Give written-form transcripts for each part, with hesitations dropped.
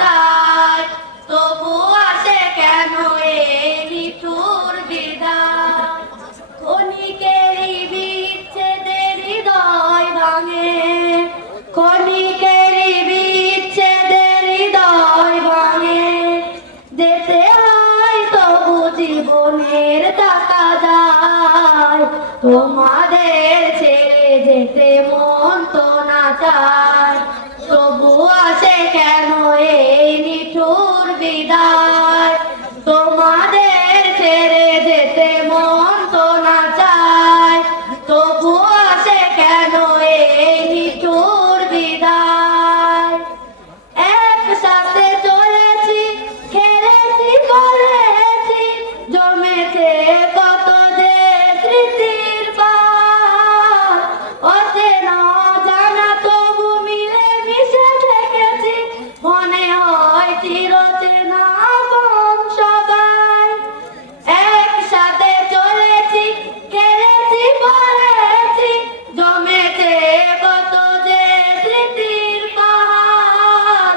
চায়, তবু আসে কেন এই নিঠুর বিদায়। ক্ষণিকেরই বিচ্ছেদে হৃদয় ভাঙে, ক্ষণিকেরই বিচ্ছেদে হৃদয় ভাঙে। যেতে হয় তবু জীবনের টাকা যায়, তোমাদের ছেড়ে যেতে মন তো না চায়, তবু আসে কেন এই নিঠুর বিদায়। তোমাদের ছেড়ে যেতে মন তো না চায়, তবু আসে কেন এই নিঠুর বিদায়। একসাথে চলেছি, খেলেছি, করেছি, জমেছে কত যে স্মৃতির পার। অচেনা জানা তবু মিলে মিশে থেকেছি, মনে হয় চিরচেনা আপন সবাই। একসাথে চলেছি, খেলেছি, পড়েছি, জমেছে কত যে স্মৃতির পাহাড়।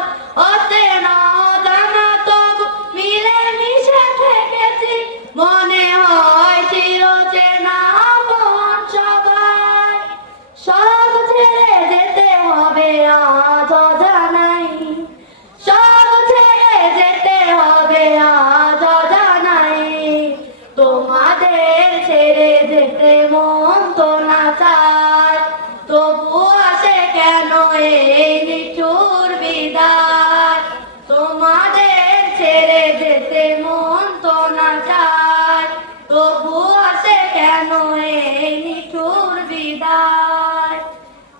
অচেনা জানা তবু মিলে মিশে থেকেছি, মনে হয় চিরচেনা আপন সবাই। সব ছেড়ে যেতে হবে আজ অজানাই, সব ছেড়ে যেতে হবে আজ অজানাই। তোমাদের ছেড়ে যেতে মন তো না চায়, তবু আসে কেন এই নিঠুর বিদায়। তোমাদের ছেড়ে যেতে মন তো না চায়, তবু আসে কেন এই নিঠুর বিদায়।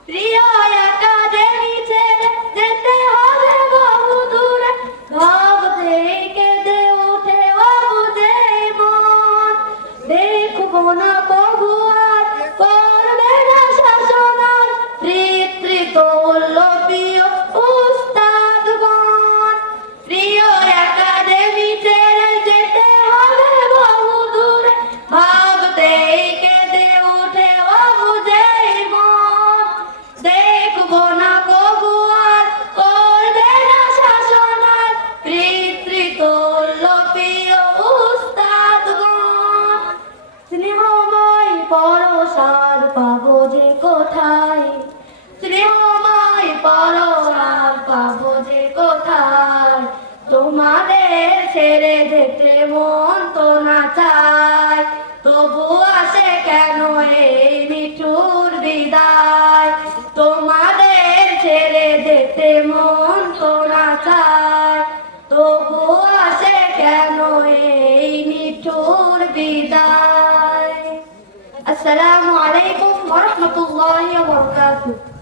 প্রিয় একাডেমি ছেড়ে যেতে হবে বহু দূরে, ভাবতেই কেঁদে ওঠে অবুঝেই মন। দেখবো না কবু আর করবে না শাসন আর, পিতৃতুল্য প্রিয় উস্তাদগণ। প্রিয় একাডেমি ছেড়ে যেতে হবে বহু দূরে, ভাবতেই কেঁদে ওঠে অবুঝেই মন। দেখবো না কবু আর করবে না শাসন আর, পিতৃতুল্য প্রিয় উস্তাদগণ। স্নেহময় পরশার পাবো যে কোথায়, স্নেহময় পরশার পাবো যে কোথায়। তোমাদের ছেড়ে যেতে মন তো না চায়, তবু আসে কেন এই নিঠুর বিদায়। তোমাদের ছেড়ে যেতে মন তো না চায়, তবু আসে কেন এই নিঠুর বিদায়। আসসালামু আলাইকুম ওয়া রাহমাতুল্লাহি ওয়া বারাকাতুহু।